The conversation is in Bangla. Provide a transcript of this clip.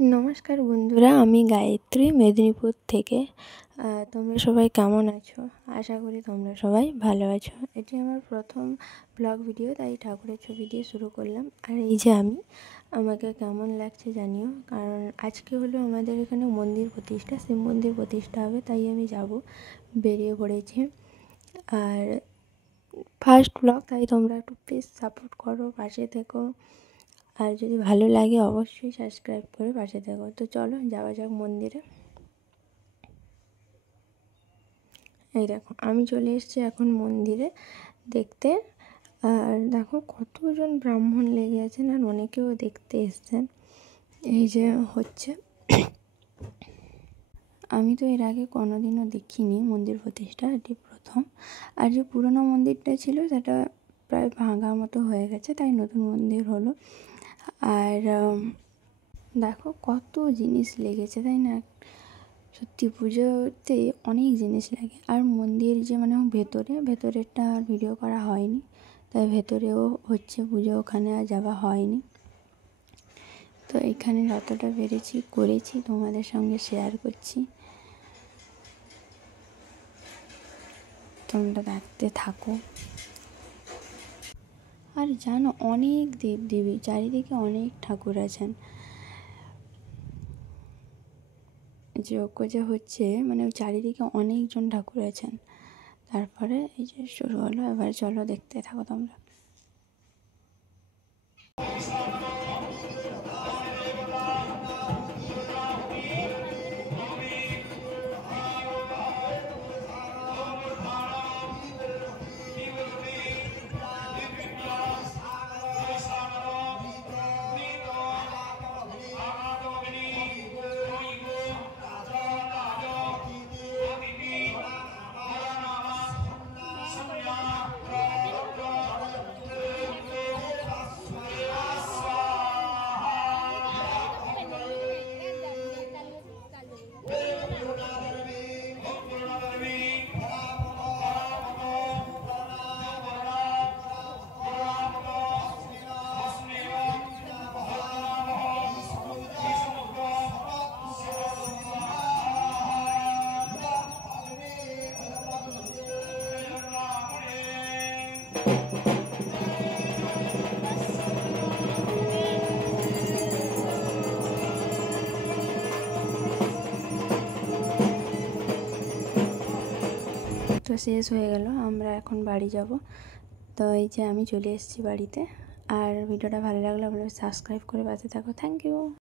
নমস্কার বন্ধুরা, আমি গায়ত্রী মেদিনীপুর থেকে। তোমরা সবাই কেমন আছো? আশা করি তোমরা সবাই ভালো আছো। এটি আমার প্রথম ব্লগ ভিডিও, তাই ঠাকুরের ছবি দিয়ে শুরু করলাম। আর এই যে আমাকে কেমন লাগছে জানিও, কারণ আজকে হলো আমাদের এখানে মন্দির প্রতিষ্ঠা, শিব মন্দির প্রতিষ্ঠা হবে, তাই আমি যাব, বেরিয়ে পড়েছি। আর ফার্স্ট ব্লগ, তাই তোমরা একটু প্লিজ সাপোর্ট করো, পাশে থেকো। আর যদি ভালো লাগে অবশ্যই সাবস্ক্রাইব করে পাশে থেকো। তো চলো যাওয়া যাক মন্দিরে। এই দেখো, আমি চলে এসেছি এখন মন্দিরে দেখতে। আর দেখো কতজন ব্রাহ্মণ লেগে আছেন, আর অনেকেও দেখতে এসছেন। এই যে হচ্ছে, আমি তো এর আগে কোনোদিনও দেখিনি মন্দির প্রতিষ্ঠা, এটি প্রথম। আর যে পুরনো মন্দিরটা ছিল সেটা প্রায় ভাঙা মতো হয়ে গেছে, তাই নতুন মন্দির হলো। আর দেখো কত জিনিস লেগেছে, তাই না? সত্যি পুজোতে অনেক জিনিস লাগে। আর মন্দির যে ভেতরেরটা আর ভিডিও করা হয়নি, তাই ভেতরেও হচ্ছে পুজো, ওখানে আর যাওয়া হয়নি। তো এখানে যতটা করেছি তোমাদের সঙ্গে শেয়ার করছি, তোমরা দেখতে থাকো। আর জানো, অনেক দেবদেবী, চারিদিকে অনেক ঠাকুর আছেন। যজ্ঞ যে হচ্ছে, মানে চারিদিকে অনেকজন ঠাকুর আছেন। তারপরে এই যে শুরু হলো, এবার চলো দেখতে থাকো তোমরা। তো শেষ হয়ে গেল, আমরা এখন বাড়ি যাব। তো এই যে আমি চলে এসেছি বাড়িতে। আর ভিডিওটা ভালো লাগলে সাবস্ক্রাইব করে পাশে থাকো। Thank you.